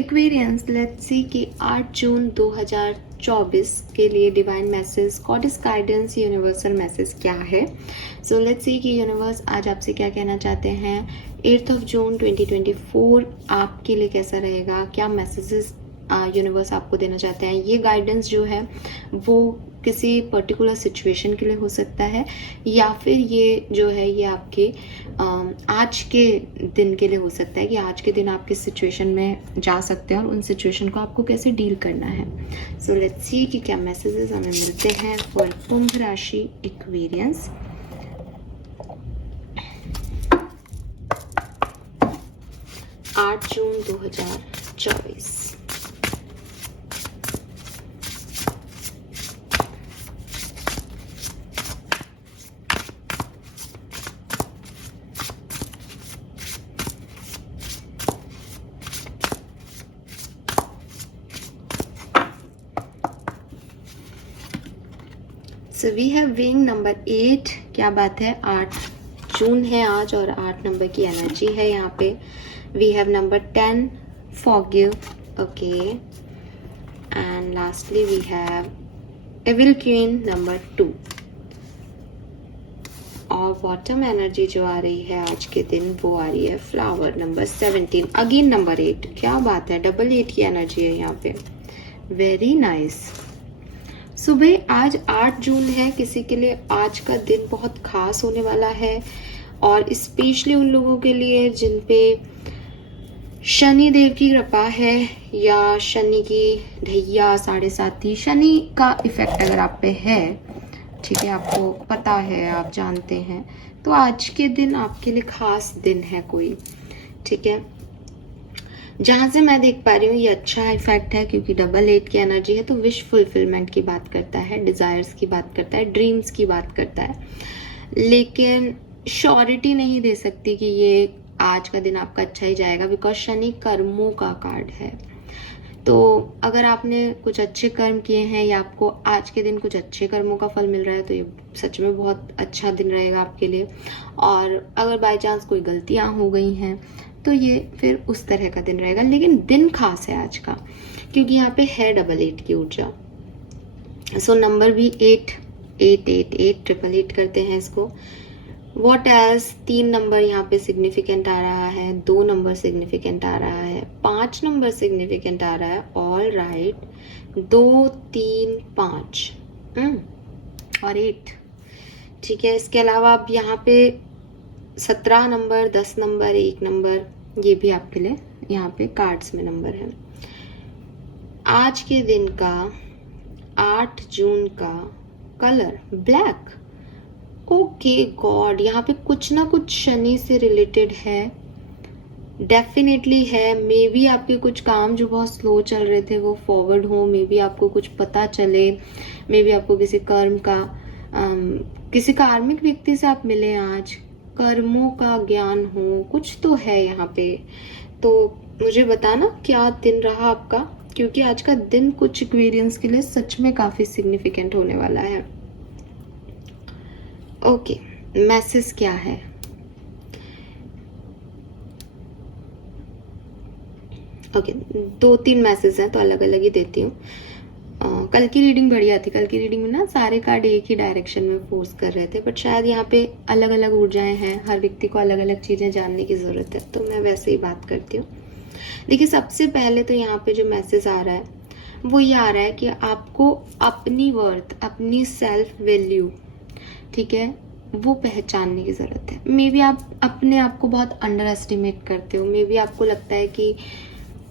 Aquarians, let's see कि 8 जून 2024 के लिए divine message, goddess guidance, universal message क्या है। सो लेट्स सी कि यूनिवर्स आज आपसे क्या कहना चाहते हैं। 8 जून 2024 आपके लिए कैसा रहेगा, क्या मैसेजेस यूनिवर्स आपको देना चाहते हैं। ये गाइडेंस जो है वो किसी पर्टिकुलर सिचुएशन के लिए हो सकता है, या फिर ये जो है ये आपके आज के दिन के लिए हो सकता है कि आज के दिन आप किस सिचुएशन में जा सकते हैं और उन सिचुएशन को आपको कैसे डील करना है। सो लेट्स सी कि क्या मैसेजेस हमें मिलते हैं फॉर कुंभ राशि एक्वेरियंस। आठ जून 2024। So we have being number 8। क्या बात है, 8 जून है आज और 8 नंबर की एनर्जी है यहाँ पे। We have number 10 forgive, okay, and lastly we have evil queen number 2। और बॉटम एनर्जी जो आ रही है आज के दिन वो आ रही है फ्लावर नंबर 17, अगेन नंबर 8। क्या बात है, डबल 8 की एनर्जी है यहाँ पे, वेरी नाइस। सुबह आज 8 जून है, किसी के लिए आज का दिन बहुत खास होने वाला है और स्पेशली उन लोगों के लिए जिन पे शनि देव की कृपा है या शनि की ढैया 7.5 शनि का इफेक्ट अगर आप पे है, ठीक है, आपको पता है, आप जानते हैं, तो आज के दिन आपके लिए खास दिन है कोई, ठीक है। जहाँ से मैं देख पा रही हूँ ये अच्छा इफेक्ट है क्योंकि डबल 8 की एनर्जी है, तो विश फुलफिलमेंट की बात करता है, डिजायर्स की बात करता है, ड्रीम्स की बात करता है, लेकिन श्योरिटी नहीं दे सकती कि ये आज का दिन आपका अच्छा ही जाएगा, बिकॉज शनि कर्मों का कार्ड है। तो अगर आपने कुछ अच्छे कर्म किए हैं या आपको आज के दिन कुछ अच्छे कर्मों का फल मिल रहा है तो ये सच में बहुत अच्छा दिन रहेगा आपके लिए। और अगर बाय चांस कोई गलतियां हो गई हैं तो ये फिर उस तरह का दिन रहेगा, लेकिन दिन खास है आज का क्योंकि यहाँ पे है डबल 8 की ऊर्जा। सो नंबर भी 8 8 8 8 ट्रिपल 8 करते हैं इसको। वॉट एल्स, 3 नंबर यहाँ पे सिग्निफिकेंट आ रहा है, 2 नंबर सिग्निफिकेंट आ रहा है, 5 नंबर सिग्निफिकेंट आ रहा है, ऑल राइट, 2 3 5 और 8, ठीक है। इसके अलावा अब यहाँ पे 17 नंबर, 10 नंबर, 1 नंबर, ये भी आपके लिए यहाँ पे कार्ड्स में नंबर है। आज के दिन का 8 जून का कलर ब्लैक, ओके गॉड, यहाँ पे कुछ ना कुछ शनि से रिलेटेड है, डेफिनेटली है। मे बी आपके कुछ काम जो बहुत स्लो चल रहे थे वो फॉरवर्ड हो, मे बी आपको कुछ पता चले, मे बी आपको किसी कर्म का किसी कार्मिक व्यक्ति से आप मिले आज, कर्मों का ज्ञान हो, कुछ तो है यहाँ पे। तो मुझे बताना क्या दिन रहा आपका, क्योंकि आज का दिन कुछ एक्वेरियंस के लिए सच में काफी सिग्निफिकेंट होने वाला है। ओके, मैसेज क्या है। ओके, 2-3 मैसेज हैं तो अलग अलग ही देती हूँ। कल की रीडिंग बढ़िया थी, कल की रीडिंग में ना सारे कार्ड एक ही डायरेक्शन में फोर्स कर रहे थे, बट शायद यहाँ पे अलग अलग ऊर्जाएं हैं, हर व्यक्ति को अलग अलग चीजें जानने की जरूरत है, तो मैं वैसे ही बात करती हूँ। देखिए, सबसे पहले तो यहाँ पे जो मैसेज आ रहा है वो ये आ रहा है कि आपको अपनी वर्थ, अपनी सेल्फ वैल्यू, ठीक है, वो पहचानने की जरूरत है। मे बी आप अपने आप को बहुत अंडर एस्टिमेट करते हो, मे बी आपको लगता है कि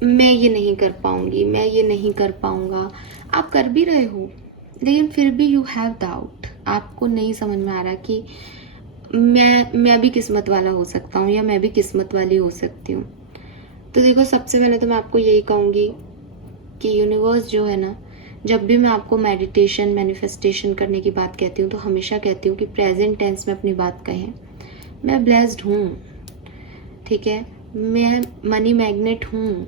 मैं ये नहीं कर पाऊंगी, मैं ये नहीं कर पाऊंगा, आप कर भी रहे हो, लेकिन फिर भी यू हैव डाउट, आपको नहीं समझ में आ रहा कि मैं भी किस्मत वाला हो सकता हूँ या मैं भी किस्मत वाली हो सकती हूँ। तो देखो, सबसे पहले तो मैं आपको यही कहूँगी कि यूनिवर्स जो है ना, जब भी मैं आपको मेडिटेशन, मैनिफेस्टेशन करने की बात कहती हूँ तो हमेशा कहती हूँ कि प्रेजेंट टेंस में अपनी बात कहें। मैं ब्लेस्ड हूँ, ठीक है, मैं मनी मैग्नेट हूँ,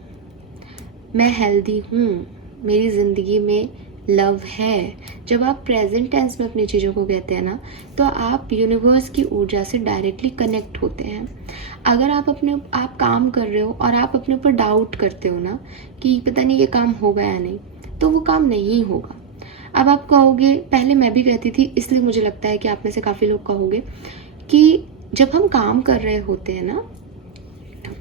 मैं हेल्दी हूँ, मेरी ज़िंदगी में लव है। जब आप प्रेजेंट टेंस में अपनी चीज़ों को कहते हैं ना, तो आप यूनिवर्स की ऊर्जा से डायरेक्टली कनेक्ट होते हैं। अगर आप काम कर रहे हो और आप अपने ऊपर डाउट करते हो ना कि पता नहीं ये काम होगा या नहीं, तो वो काम नहीं होगा। अब आप कहोगे, पहले मैं भी कहती थी, इसलिए मुझे लगता है कि आप में से काफ़ी लोग कहोगे कि जब हम काम कर रहे होते हैं ना,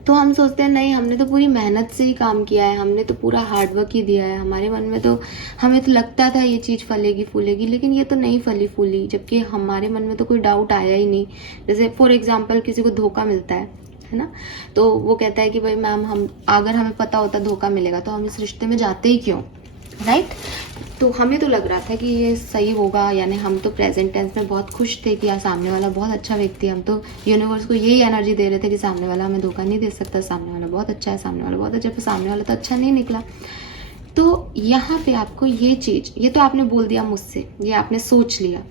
तो हम सोचते हैं नहीं, हमने तो पूरी मेहनत से ही काम किया है, हमने तो पूरा हार्डवर्क ही दिया है, हमारे मन में तो, हमें तो लगता था ये चीज़ फलेगी फूलेगी, लेकिन ये तो नहीं फली फूली, जबकि हमारे मन में तो कोई डाउट आया ही नहीं। जैसे फॉर एग्जाम्पल किसी को धोखा मिलता है ना, तो वो कहता है कि भाई मैम, हम अगर हमें पता होता धोखा मिलेगा तो हम इस रिश्ते में जाते ही क्यों, राइट। तो हमें तो लग रहा था कि ये सही होगा, यानी हम तो प्रेजेंट टेंस में बहुत खुश थे कि यार सामने वाला बहुत अच्छा व्यक्ति है, हम तो यूनिवर्स को यही एनर्जी दे रहे थे कि सामने वाला हमें धोखा नहीं दे सकता, सामने वाला बहुत अच्छा है, सामने वाला बहुत अच्छा है, पर सामने वाला तो अच्छा नहीं निकला। तो यहाँ पे आपको ये चीज़, ये तो आपने बोल दिया मुझसे, ये आपने सोच लिया,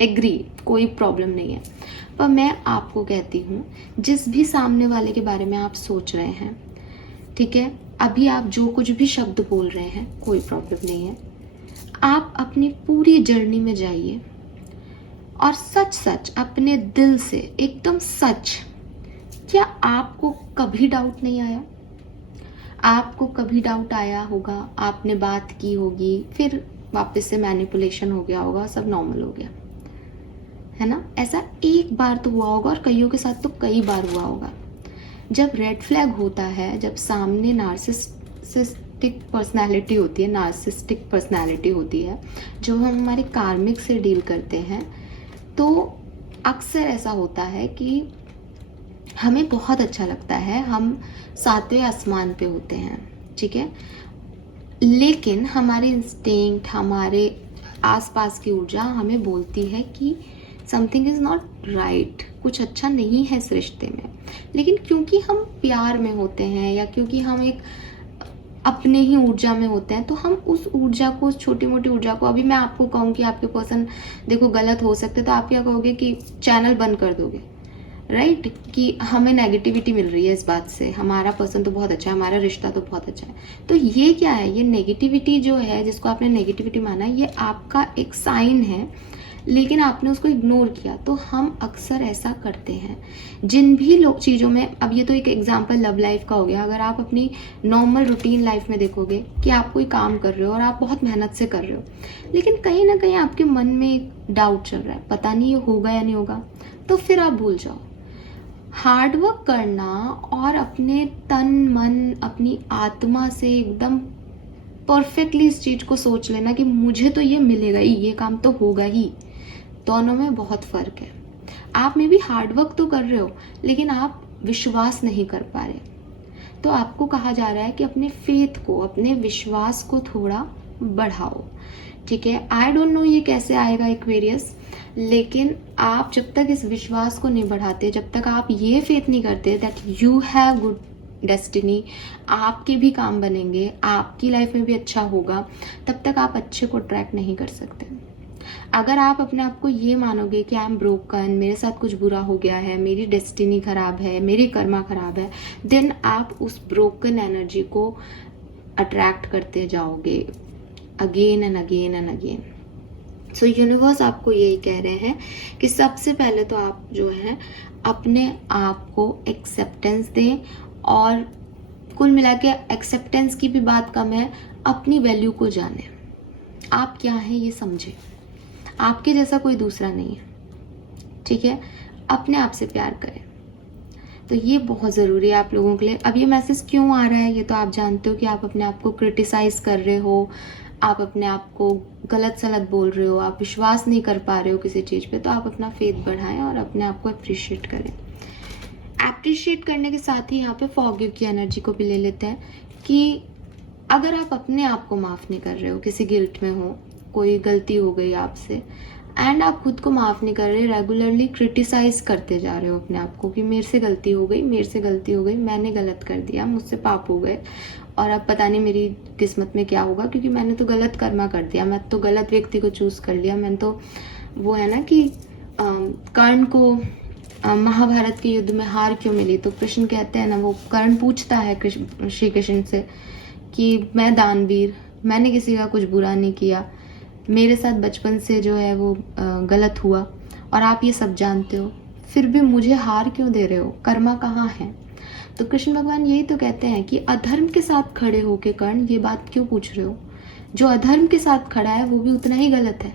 एग्री, कोई प्रॉब्लम नहीं है। पर मैं आपको कहती हूँ, जिस भी सामने वाले के बारे में आप सोच रहे हैं, ठीक है, अभी आप जो कुछ भी शब्द बोल रहे हैं, कोई प्रॉब्लम नहीं है। आप अपनी पूरी जर्नी में जाइए और सच सच अपने दिल से एकदम सच, क्या आपको कभी डाउट नहीं आया? आपको कभी डाउट आया होगा, आपने बात की होगी, फिर वापस से मैनिपुलेशन हो गया होगा, सब नॉर्मल हो गया, है ना। ऐसा एक बार तो हुआ होगा, और कईयों के साथ तो कई बार हुआ होगा। जब रेड फ्लैग होता है, जब सामने नार्सिसिस्टिक पर्सनालिटी होती है, नार्सिसिस्टिक पर्सनालिटी होती है, जो हम हमारे कार्मिक से डील करते हैं, तो अक्सर ऐसा होता है कि हमें बहुत अच्छा लगता है, हम सातवें आसमान पे होते हैं, ठीक है, लेकिन हमारे इंस्टिंक्ट, हमारे आसपास की ऊर्जा हमें बोलती है कि समथिंग इज़ नॉट राइट, कुछ अच्छा नहीं है इस रिश्ते में। लेकिन क्योंकि हम प्यार में होते हैं, या क्योंकि हम एक अपने ही ऊर्जा में होते हैं, तो हम उस ऊर्जा को, उस छोटी मोटी ऊर्जा को, अभी मैं आपको कहूँ कि आपके पर्सन देखो गलत हो सकते, तो आप क्या कहोगे कि चैनल बंद कर दोगे, राइट, कि हमें नेगेटिविटी मिल रही है इस बात से, हमारा पर्सन तो बहुत अच्छा है, हमारा रिश्ता तो बहुत अच्छा है। तो ये क्या है, ये नेगेटिविटी जो है, जिसको आपने नेगेटिविटी माना, ये आपका एक साइन है, लेकिन आपने उसको इग्नोर किया। तो हम अक्सर ऐसा करते हैं जिन भी लोग चीज़ों में, अब ये तो एक एग्जांपल लव लाइफ का हो गया, अगर आप अपनी नॉर्मल रूटीन लाइफ में देखोगे कि आप कोई काम कर रहे हो और आप बहुत मेहनत से कर रहे हो, लेकिन कहीं ना कहीं आपके मन में एक डाउट चल रहा है, पता नहीं ये होगा या नहीं होगा, तो फिर आप भूल जाओ। हार्डवर्क करना और अपने तन मन, अपनी आत्मा से एकदम परफेक्टली इस चीज़ को सोच लेना कि मुझे तो ये मिलेगा ही, ये काम तो होगा ही, दोनों में बहुत फ़र्क है। आप में भी हार्डवर्क तो कर रहे हो, लेकिन आप विश्वास नहीं कर पा रहे। तो आपको कहा जा रहा है कि अपने फेथ को, अपने विश्वास को थोड़ा बढ़ाओ, ठीक है। आई डोंट नो ये कैसे आएगा एक्वेरियस, लेकिन आप जब तक इस विश्वास को नहीं बढ़ाते, जब तक आप ये फेथ नहीं करते that you have good destiny, आपके भी काम बनेंगे, आपकी लाइफ में भी अच्छा होगा, तब तक आप अच्छे को ट्रैक नहीं कर सकते। अगर आप अपने आप को ये मानोगे कि आई एम ब्रोकन, मेरे साथ कुछ बुरा हो गया है, मेरी डेस्टिनी खराब है, मेरी कर्मा खराब है, देन आप उस ब्रोकन एनर्जी को अट्रैक्ट करते जाओगे again and again and again. So universe आपको यही कह रहे हैं कि सबसे पहले तो आप जो है अपने आप को एक्सेप्टेंस दें, और कुल मिला के एक्सेप्टेंस की भी बात कम है, अपनी वैल्यू को जाने, आप क्या हैं ये समझें, आपके जैसा कोई दूसरा नहीं है, ठीक है। अपने आप से प्यार करें, तो ये बहुत ज़रूरी है आप लोगों के लिए। अब ये मैसेज क्यों आ रहा है, ये तो आप जानते हो कि आप अपने आप को क्रिटिसाइज कर रहे हो, आप अपने आप को गलत सलत बोल रहे हो, आप विश्वास नहीं कर पा रहे हो किसी चीज़ पे, तो आप अपना फेथ बढ़ाएं और अपने आप को अप्रिशिएट करें। अप्रिशिएट करने के साथ ही यहाँ पे फॉरगिव की एनर्जी को भी ले लेते हैं कि अगर आप अपने आप को माफ़ नहीं कर रहे हो, किसी गिल्ट में हो, कोई गलती हो गई आपसे, एंड आप खुद को माफ़ नहीं कर रहे, रेगुलरली क्रिटिसाइज करते जा रहे हो अपने आप को कि मेरे से गलती हो गई, मेरे से गलती हो गई, मैंने गलत कर दिया, मुझसे पाप हो गए, और अब पता नहीं मेरी किस्मत में क्या होगा, क्योंकि मैंने तो गलत कर्मा कर दिया, मैं तो गलत व्यक्ति को चूज़ कर लिया, मैंने तो, वो है ना कि कर्ण को महाभारत के युद्ध में हार क्यों मिली, तो कृष्ण कहते हैं ना, वो कर्ण पूछता है श्री कृष्ण से कि मैं दानवीर, मैंने किसी का कुछ बुरा नहीं किया, मेरे साथ बचपन से जो है वो गलत हुआ और आप ये सब जानते हो, फिर भी मुझे हार क्यों दे रहे हो? कर्मा कहाँ है? तो कृष्ण भगवान यही तो कहते हैं कि अधर्म के साथ खड़े होके कर्ण ये बात क्यों पूछ रहे हो? जो अधर्म के साथ खड़ा है वो भी उतना ही गलत है,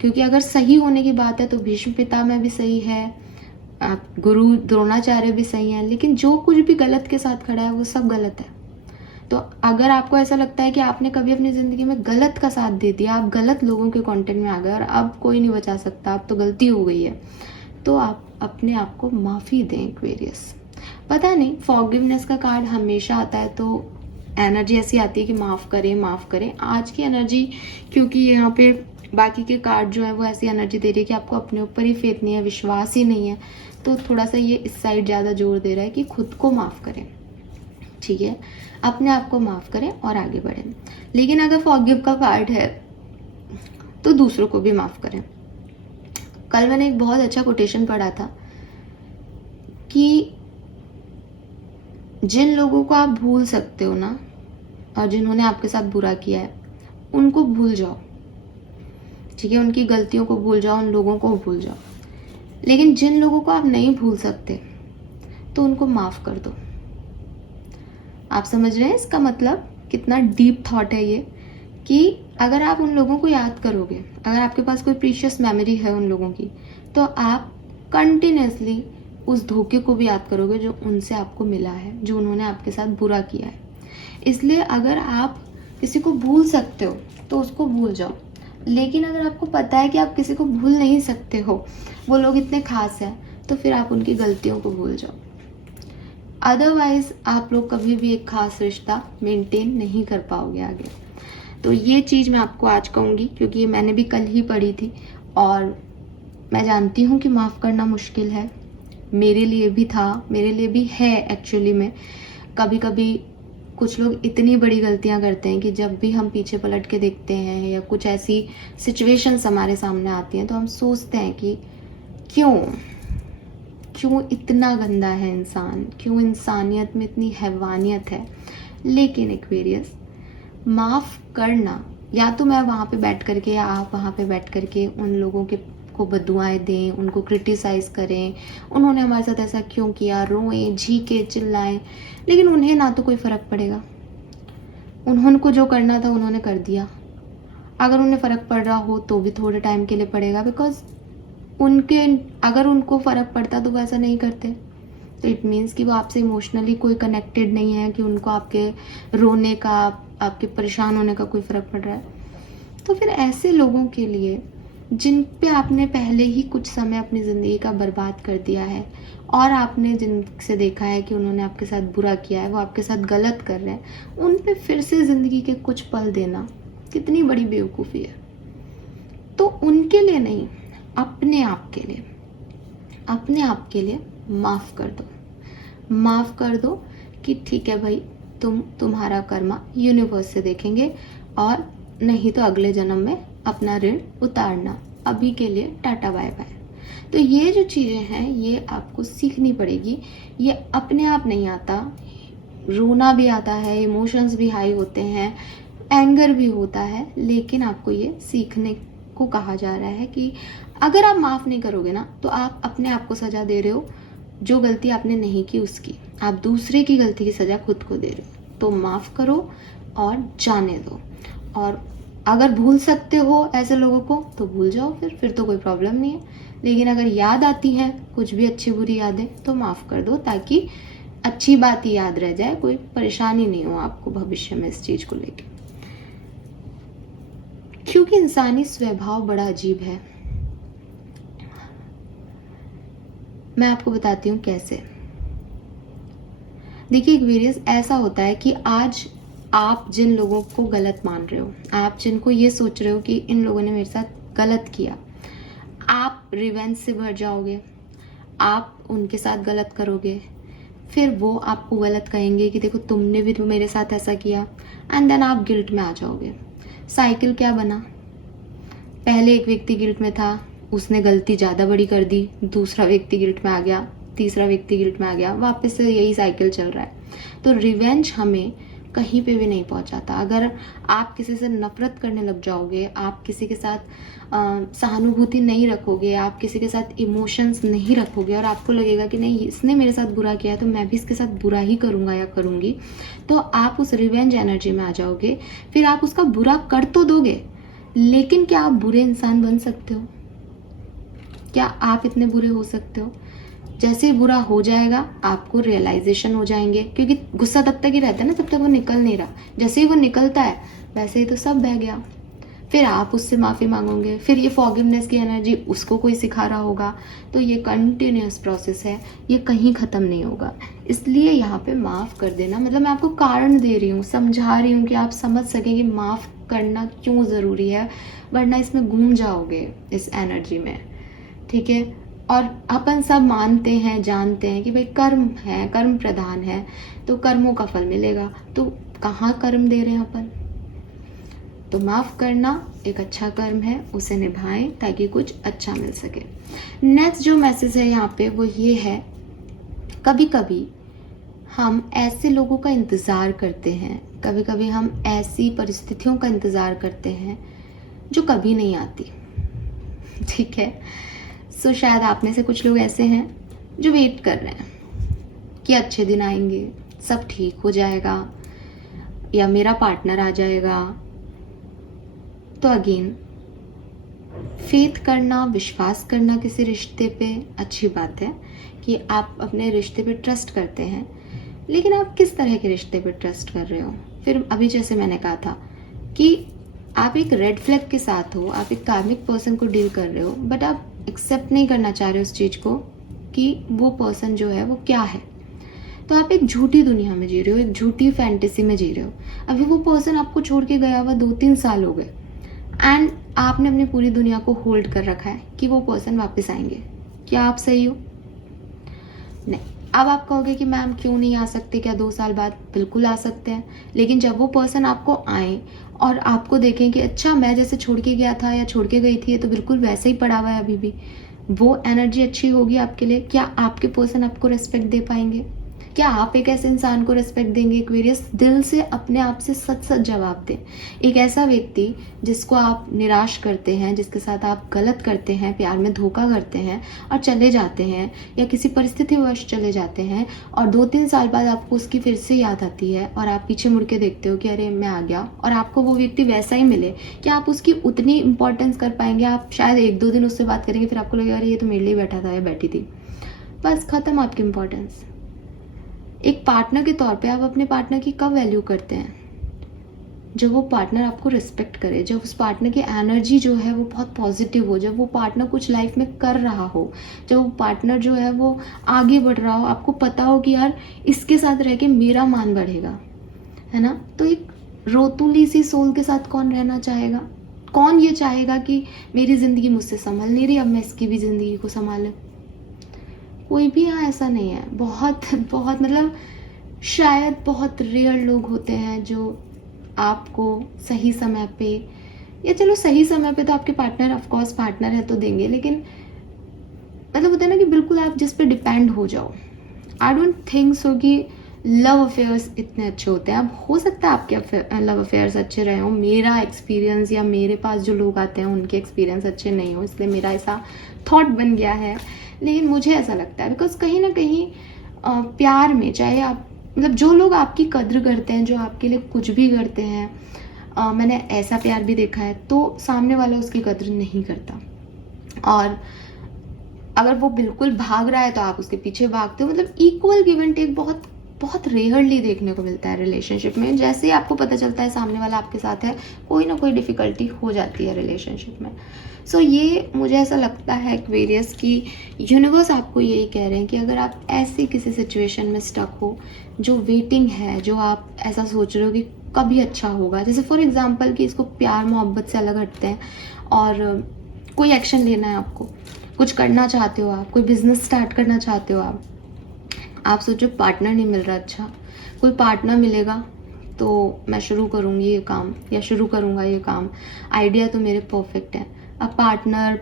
क्योंकि अगर सही होने की बात है तो भीष्म पितामह भी सही है, आप गुरु द्रोणाचार्य भी सही हैं, लेकिन जो कुछ भी गलत के साथ खड़ा है वो सब गलत है। तो अगर आपको ऐसा लगता है कि आपने कभी अपनी ज़िंदगी में गलत का साथ दे दिया, आप गलत लोगों के कंटेंट में आ गए और अब कोई नहीं बचा सकता, अब तो गलती हो गई है, तो आप अपने आप को माफ़ी दें एक्वेरियस। पता नहीं, फॉरगिवनेस का कार्ड हमेशा आता है तो एनर्जी ऐसी आती है कि माफ़ करें माफ़ करें। आज की एनर्जी, क्योंकि यहाँ पे बाकी के कार्ड जो है वो ऐसी एनर्जी दे रही है कि आपको अपने ऊपर ही फेथ नहीं है, विश्वास ही नहीं है, तो थोड़ा सा ये इस साइड ज़्यादा जोर दे रहा है कि खुद को माफ़ करें, ठीक है, अपने आप को माफ़ करें और आगे बढ़ें। लेकिन अगर फॉरगिव का कार्ड है तो दूसरों को भी माफ़ करें। कल मैंने एक बहुत अच्छा कोटेशन पढ़ा था कि जिन लोगों को आप भूल सकते हो ना, और जिन्होंने आपके साथ बुरा किया है, उनको भूल जाओ, ठीक है, उनकी गलतियों को भूल जाओ, उन लोगों को भूल जाओ। लेकिन जिन लोगों को आप नहीं भूल सकते तो उनको माफ़ कर दो। आप समझ रहे हैं इसका मतलब? कितना डीप थॉट है ये, कि अगर आप उन लोगों को याद करोगे, अगर आपके पास कोई प्रीशियस मेमोरी है उन लोगों की, तो आप कंटिन्यूसली उस धोखे को भी याद करोगे जो उनसे आपको मिला है, जो उन्होंने आपके साथ बुरा किया है। इसलिए अगर आप किसी को भूल सकते हो तो उसको भूल जाओ। लेकिन अगर आपको पता है कि आप किसी को भूल नहीं सकते हो, वो लोग इतने खास हैं, तो फिर आप उनकी गलतियों को भूल जाओ। अदरवाइज आप लोग कभी भी एक खास रिश्ता मेंटेन नहीं कर पाओगे आगे। तो ये चीज़ मैं आपको आज कहूँगी, क्योंकि ये मैंने भी कल ही पढ़ी थी और मैं जानती हूँ कि माफ़ करना मुश्किल है, मेरे लिए भी था, मेरे लिए भी है एक्चुअली में। कभी कभी कुछ लोग इतनी बड़ी गलतियां करते हैं कि जब भी हम पीछे पलट के देखते हैं या कुछ ऐसी सिचुएशंस हमारे सामने आती हैं तो हम सोचते हैं कि क्यों इतना गंदा है इंसान, क्यों इंसानियत में इतनी हैवानियत है। लेकिन एक्वेरियस, माफ़ करना, या तो मैं वहाँ पे बैठ करके या आप वहाँ पे बैठ करके उन लोगों के को बदुआएं दें, उनको क्रिटिसाइज़ करें, उन्होंने हमारे साथ ऐसा क्यों किया, रोएं, झींके, चिल्लाएं, लेकिन उन्हें ना तो कोई फ़र्क पड़ेगा। उन्होंने को जो करना था उन्होंने कर दिया। अगर उन्हें फ़र्क पड़ रहा हो तो भी थोड़े टाइम के लिए पड़ेगा, बिकॉज अगर उनको फ़र्क पड़ता तो वो ऐसा नहीं करते। तो इट मीन्स कि वो आपसे इमोशनली कोई कनेक्टेड नहीं है, कि उनको आपके रोने का, आपके परेशान होने का कोई फ़र्क पड़ रहा है। तो फिर ऐसे लोगों के लिए जिन पे आपने पहले ही कुछ समय अपनी ज़िंदगी का बर्बाद कर दिया है और आपने जिनसे देखा है कि उन्होंने आपके साथ बुरा किया है, वो आपके साथ गलत कर रहे हैं, उन पे फिर से ज़िंदगी के कुछ पल देना कितनी बड़ी बेवकूफ़ी है। तो उनके लिए नहीं, अपने आप के लिए, अपने आप के लिए माफ़ कर दो, माफ़ कर दो कि ठीक है भाई, तुम्हारा कर्मा यूनिवर्स से देखेंगे और नहीं तो अगले जन्म में अपना ऋण उतारना। अभी के लिए टाटा बाय बाय। तो ये जो चीज़ें हैं ये आपको सीखनी पड़ेगी। ये अपने आप नहीं आता, रोना भी आता है, इमोशंस भी हाई होते हैं, एंगर भी होता है, लेकिन आपको ये सीखने को कहा जा रहा है कि अगर आप माफ़ नहीं करोगे ना तो आप अपने आप को सज़ा दे रहे हो, जो गलती आपने नहीं की उसकी, आप दूसरे की गलती की सज़ा खुद को दे रहे हो। तो माफ़ करो और जाने दो। और अगर भूल सकते हो ऐसे लोगों को तो भूल जाओ, फिर तो कोई प्रॉब्लम नहीं है। लेकिन अगर याद आती हैं कुछ भी अच्छी बुरी यादें तो माफ़ कर दो, ताकि अच्छी बात ही याद रह जाए, कोई परेशानी नहीं हो आपको भविष्य में इस चीज़ को लेकर। क्योंकि इंसानी स्वभाव बड़ा अजीब है। मैं आपको बताती हूँ कैसे। देखिए एक्वेरियस, ऐसा होता है कि आज आप जिन लोगों को गलत मान रहे हो, आप जिनको ये सोच रहे हो कि इन लोगों ने मेरे साथ गलत किया, आप रिवेंज से भर जाओगे, आप उनके साथ गलत करोगे, फिर वो आपको गलत कहेंगे कि देखो तुमने भी तो मेरे साथ ऐसा किया, एंड देन आप गिल्ट में आ जाओगे। साइकिल क्या बना? पहले एक व्यक्ति गिल्ट में था, उसने गलती ज़्यादा बड़ी कर दी, दूसरा व्यक्ति गिल्ट में आ गया, तीसरा व्यक्ति गिल्ट में आ गया, वापस से यही साइकिल चल रहा है। तो रिवेंज हमें कहीं पे भी नहीं पहुंचाता। अगर आप किसी से नफरत करने लग जाओगे, आप किसी के साथ सहानुभूति नहीं रखोगे, आप किसी के साथ इमोशंस नहीं रखोगे और आपको लगेगा कि नहीं इसने मेरे साथ बुरा किया है तो मैं भी इसके साथ बुरा ही करूँगा या करूँगी, तो आप उस रिवेंज एनर्जी में आ जाओगे। फिर आप उसका बुरा कर तो दोगे, लेकिन क्या आप बुरे इंसान बन सकते हो? क्या आप इतने बुरे हो सकते हो? जैसे ही बुरा हो जाएगा आपको रियलाइजेशन हो जाएंगे, क्योंकि गुस्सा तब तक ही रहता है ना, तब तक वो निकल नहीं रहा। जैसे ही वो निकलता है वैसे ही तो सब बह गया। फिर आप उससे माफ़ी मांगोगे, फिर ये फॉरगिवनेस की एनर्जी उसको कोई सिखा रहा होगा। तो ये कंटिन्यूस प्रोसेस है, ये कहीं ख़त्म नहीं होगा। इसलिए यहाँ पे माफ़ कर देना, मतलब मैं आपको कारण दे रही हूँ, समझा रही हूँ कि आप समझ सकें कि माफ़ करना क्यों ज़रूरी है, वरना इसमें घूम जाओगे इस एनर्जी में। ठीक है। और अपन सब मानते हैं, जानते हैं कि भाई कर्म है, कर्म प्रधान है, तो कर्मों का फल मिलेगा। तो कहाँ कर्म दे रहे हैं अपन? तो माफ़ करना एक अच्छा कर्म है, उसे निभाएं ताकि कुछ अच्छा मिल सके। नेक्स्ट जो मैसेज है यहाँ पे वो ये है, कभी कभी हम ऐसे लोगों का इंतज़ार करते हैं, कभी कभी हम ऐसी परिस्थितियों का इंतज़ार करते हैं जो कभी नहीं आती। ठीक है। सो शायद आप में से कुछ लोग ऐसे हैं जो वेट कर रहे हैं कि अच्छे दिन आएंगे, सब ठीक हो जाएगा, या मेरा पार्टनर आ जाएगा। तो अगेन फेथ करना, विश्वास करना किसी रिश्ते पे अच्छी बात है कि आप अपने रिश्ते पे ट्रस्ट करते हैं, लेकिन आप किस तरह के रिश्ते पे ट्रस्ट कर रहे हो? फिर अभी जैसे मैंने कहा था कि आप एक रेड फ्लैग के साथ हो, आप एक कार्मिक पर्सन को डील कर रहे हो, बट आप एक्सेप्ट नहीं करना चाह रहे हो उस चीज़ को कि वो पर्सन जो है वो क्या है। तो आप एक झूठी दुनिया में जी रहे हो, एक झूठी फैंटेसी में जी रहे हो। अभी वो पर्सन आपको छोड़ के गया हुआ 2-3 साल हो गए, एंड आपने अपनी पूरी दुनिया को होल्ड कर रखा है कि वो पर्सन वापस आएंगे। क्या आप सही हो? नहीं। अब आप कहोगे कि मैम क्यों नहीं आ सकते, क्या 2 साल बाद? बिल्कुल आ सकते हैं, लेकिन जब वो पर्सन आपको आए और आपको देखें कि अच्छा मैं जैसे छोड़ के गया था या छोड़ के गई थी, ये तो बिल्कुल वैसे ही पड़ा हुआ है अभी भी, वो एनर्जी अच्छी होगी आपके लिए? क्या आपके पर्सन आपको रेस्पेक्ट दे पाएंगे? क्या आप एक ऐसे इंसान को रेस्पेक्ट देंगे? एक्वेरियस, दिल से अपने आप से सच सच जवाब दें। एक ऐसा व्यक्ति जिसको आप निराश करते हैं, जिसके साथ आप गलत करते हैं, प्यार में धोखा करते हैं और चले जाते हैं, या किसी परिस्थितिवश चले जाते हैं और 2-3 साल बाद आपको उसकी फिर से याद आती है और आप पीछे मुड़ के देखते हो कि अरे मैं आ गया, और आपको वो व्यक्ति वैसा ही मिले, क्या आप उसकी उतनी इंपॉर्टेंस कर पाएंगे? आप शायद 1-2 दिन उससे बात करेंगे, फिर आपको लगेगा अरे ये तो मेरे लिए बैठा था या बैठी थी, बस खत्म आपकी इंपॉर्टेंस। एक पार्टनर के तौर पे आप अपने पार्टनर की कब वैल्यू करते हैं? जब वो पार्टनर आपको रिस्पेक्ट करे, जब उस पार्टनर की एनर्जी जो है वो बहुत पॉजिटिव हो, जब वो पार्टनर कुछ लाइफ में कर रहा हो, जब वो पार्टनर जो है वो आगे बढ़ रहा हो, आपको पता हो कि यार इसके साथ रह के मेरा मान बढ़ेगा, है ना? तो एक रोतुली सी सोल के साथ कौन रहना चाहेगा? कौन ये चाहेगा कि मेरी ज़िंदगी मुझसे संभल नहीं रही, अब मैं इसकी भी ज़िंदगी को संभालूं? कोई भी यहाँ ऐसा नहीं है। बहुत बहुत मतलब शायद बहुत रेयर लोग होते हैं जो आपको सही समय पे, या चलो सही समय पे तो आपके पार्टनर ऑफ कोर्स पार्टनर है तो देंगे, लेकिन मतलब होता है ना कि बिल्कुल आप जिस पे डिपेंड हो जाओ। आई डोंट थिंक सो कि लव अफेयर्स इतने अच्छे होते हैं। अब हो सकता है आपके लव अफेयर्स अच्छे रहे हों, मेरा एक्सपीरियंस या मेरे पास जो लोग आते हैं उनके एक्सपीरियंस अच्छे नहीं हो, इसलिए मेरा ऐसा थॉट बन गया है। लेकिन मुझे ऐसा लगता है बिकॉज कहीं ना कहीं प्यार में, चाहे आप मतलब जो लोग आपकी कद्र करते हैं, जो आपके लिए कुछ भी करते हैं, मैंने ऐसा प्यार भी देखा है, तो सामने वाला उसकी कद्र नहीं करता, और अगर वो बिल्कुल भाग रहा है तो आप उसके पीछे भागते हो। मतलब इक्वल गिव एंड टेक बहुत बहुत रेयरली देखने को मिलता है रिलेशनशिप में। जैसे ही आपको पता चलता है सामने वाला आपके साथ है, कोई ना कोई डिफ़िकल्टी हो जाती है रिलेशनशिप में। सो ये मुझे ऐसा लगता है एक्वेरियस की यूनिवर्स आपको यही कह रहे हैं कि अगर आप ऐसी किसी सिचुएशन में स्टक हो जो वेटिंग है, जो आप ऐसा सोच रहे हो कि कभी अच्छा होगा, जैसे फॉर एग्जाम्पल कि इसको प्यार मोहब्बत से अलग हटते हैं और कोई एक्शन लेना है, आपको कुछ करना चाहते हो, आप कोई बिजनेस स्टार्ट करना चाहते हो, आप सोचो पार्टनर नहीं मिल रहा, अच्छा कोई पार्टनर मिलेगा तो मैं शुरू करूँगी ये काम या शुरू करूँगा ये काम, आइडिया तो मेरे परफेक्ट है। अब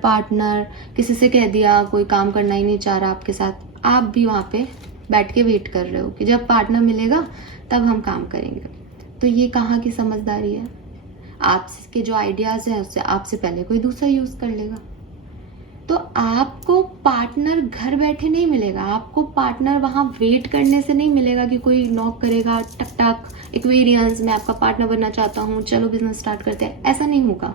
पार्टनर किसी से कह दिया, कोई काम करना ही नहीं चाह रहा आपके साथ, आप भी वहाँ पे बैठ के वेट कर रहे हो कि जब पार्टनर मिलेगा तब हम काम करेंगे। तो ये कहाँ की समझदारी है? आपके जो आइडियाज़ हैं उससे आपसे पहले कोई दूसरा यूज़ कर लेगा। तो आपको पार्टनर घर बैठे नहीं मिलेगा, आपको पार्टनर वहाँ वेट करने से नहीं मिलेगा कि कोई नॉक करेगा टक टक एक्वेरियंस मैं आपका पार्टनर बनना चाहता हूँ, चलो बिजनेस स्टार्ट करते हैं, ऐसा नहीं होगा।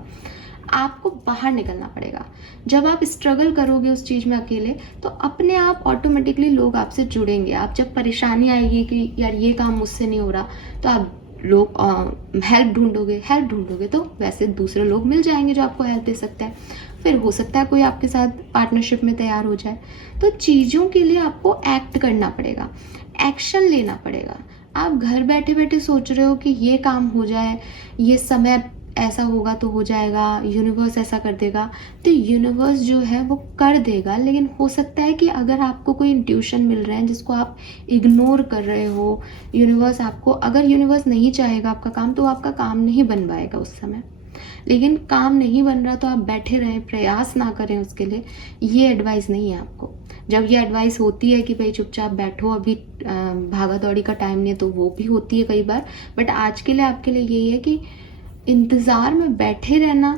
आपको बाहर निकलना पड़ेगा। जब आप स्ट्रगल करोगे उस चीज़ में अकेले, तो अपने आप ऑटोमेटिकली लोग आपसे जुड़ेंगे। आप जब परेशानी आएगी कि यार ये काम मुझसे नहीं हो रहा, तो आप लोग हेल्प ढूंढोगे तो वैसे दूसरे लोग मिल जाएंगे जो आपको हेल्प दे सकते हैं। फिर हो सकता है कोई आपके साथ पार्टनरशिप में तैयार हो जाए। तो चीज़ों के लिए आपको एक्ट करना पड़ेगा, एक्शन लेना पड़ेगा। आप घर बैठे बैठे सोच रहे हो कि ये काम हो जाए, ये समय ऐसा होगा तो हो जाएगा, यूनिवर्स ऐसा कर देगा, तो यूनिवर्स जो है वो कर देगा। लेकिन हो सकता है कि अगर आपको कोई इंट्यूशन मिल रहा है जिसको आप इग्नोर कर रहे हो, यूनिवर्स आपको, अगर यूनिवर्स नहीं चाहेगा आपका काम तो आपका काम नहीं बन पाएगा उस समय। लेकिन काम नहीं बन रहा तो आप बैठे रहें, प्रयास ना करें उसके लिए, ये एडवाइस नहीं है आपको। जब ये एडवाइस होती है कि भाई चुपचाप बैठो, अभी भागा दौड़ी का टाइम नहीं है, तो वो भी होती है कई बार। बट आज के लिए आपके लिए यही है कि इंतज़ार में बैठे रहना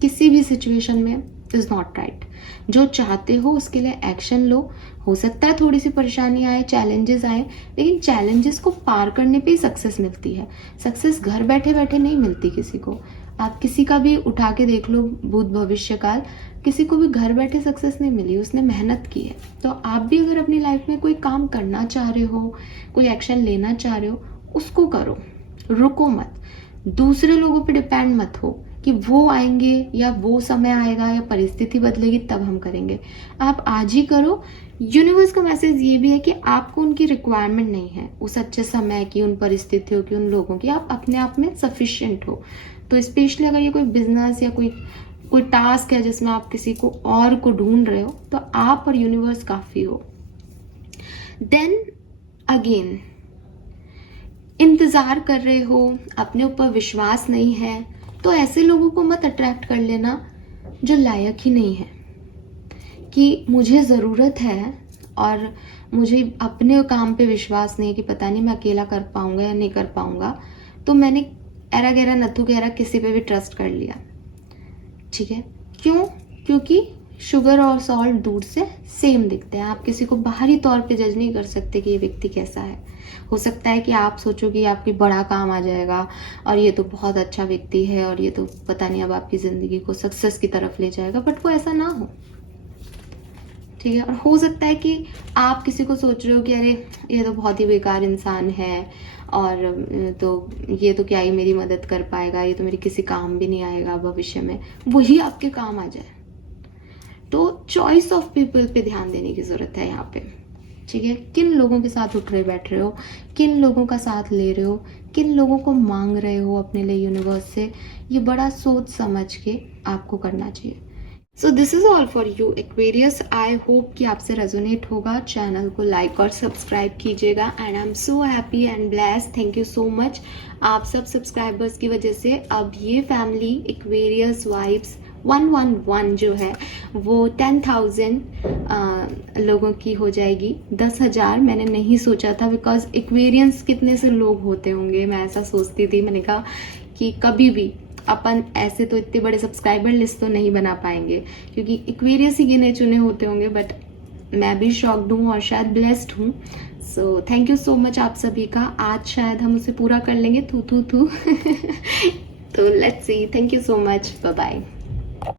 किसी भी सिचुएशन में इज़ नॉट राइट। जो चाहते हो उसके लिए एक्शन लो। हो सकता है थोड़ी सी परेशानी आए, चैलेंजेस आए, लेकिन चैलेंजेस को पार करने पे ही सक्सेस मिलती है। सक्सेस घर बैठे बैठे नहीं मिलती किसी को। आप किसी का भी उठा के देख लो, भूत भविष्य काल, किसी को भी घर बैठे सक्सेस नहीं मिली, उसने मेहनत की है। तो आप भी अगर अपनी लाइफ में कोई काम करना चाह रहे हो, कोई एक्शन लेना चाह रहे हो, उसको करो, रुको मत। दूसरे लोगों पे डिपेंड मत हो कि वो आएंगे या वो समय आएगा या परिस्थिति बदलेगी तब हम करेंगे। आप आज ही करो। यूनिवर्स का मैसेज ये भी है कि आपको उनकी रिक्वायरमेंट नहीं है, उस अच्छे समय की, उन परिस्थितियों की, उन लोगों की। आप अपने आप में सफिशिएंट हो। तो स्पेशली अगर ये कोई बिजनेस या कोई टास्क है जिसमें आप किसी को और को ढूंढ रहे हो, तो आप और यूनिवर्स काफ़ी हो। देन अगेन, इंतज़ार कर रहे हो, अपने ऊपर विश्वास नहीं है, तो ऐसे लोगों को मत अट्रैक्ट कर लेना जो लायक ही नहीं है। कि मुझे ज़रूरत है और मुझे अपने काम पे विश्वास नहीं है कि पता नहीं मैं अकेला कर पाऊँगा या नहीं कर पाऊँगा, तो मैंने एरा गहरा नथु गहरा किसी पे भी ट्रस्ट कर लिया। ठीक है, क्यों? क्योंकि शुगर और सॉल्ट दूर से सेम दिखते हैं। आप किसी को बाहरी तौर पे जज नहीं कर सकते कि ये व्यक्ति कैसा है। हो सकता है कि आप सोचो कि आपकी बड़ा काम आ जाएगा और ये तो बहुत अच्छा व्यक्ति है और ये तो पता नहीं अब आपकी ज़िंदगी को सक्सेस की तरफ ले जाएगा, बट वो ऐसा ना हो। ठीक है, और हो सकता है कि आप किसी को सोच रहे हो कि अरे ये तो बहुत ही बेकार इंसान है और तो ये तो क्या ही मेरी मदद कर पाएगा, ये तो मेरे किसी काम भी नहीं आएगा भविष्य में, वही आपके काम आ जाए। तो चॉइस ऑफ पीपल पे ध्यान देने की ज़रूरत है यहाँ पे। ठीक है, किन लोगों के साथ उठ रहे बैठ रहे हो, किन लोगों का साथ ले रहे हो, किन लोगों को मांग रहे हो अपने लिए यूनिवर्स से, ये बड़ा सोच समझ के आपको करना चाहिए। So this is all for you Aquarius. I hope कि आपसे रेजोनेट होगा। चैनल को लाइक और सब्सक्राइब कीजिएगा। And I am so happy and blessed, thank you so much. आप सब सब्सक्राइबर्स की वजह से अब ये फैमिली एक्वेरियस वाइब्स 111 जो है वो 10,000 लोगों की हो जाएगी। 10,000 मैंने नहीं सोचा था, बिकॉज एक्वेरियंस कितने से लोग होते होंगे, मैं ऐसा सोचती थी। मैंने कहा कि कभी भी अपन ऐसे तो इतने बड़े सब्सक्राइबर लिस्ट तो नहीं बना पाएंगे, क्योंकि एक्वेरियस ही गिने चुने होते होंगे। बट मैं भी शॉक्ड हूँ और शायद ब्लेस्ड हूँ। So thank you so much आप सभी का। आज शायद हम उसे पूरा कर लेंगे। थू थू थू तो let's see. Thank you so much, bye bye.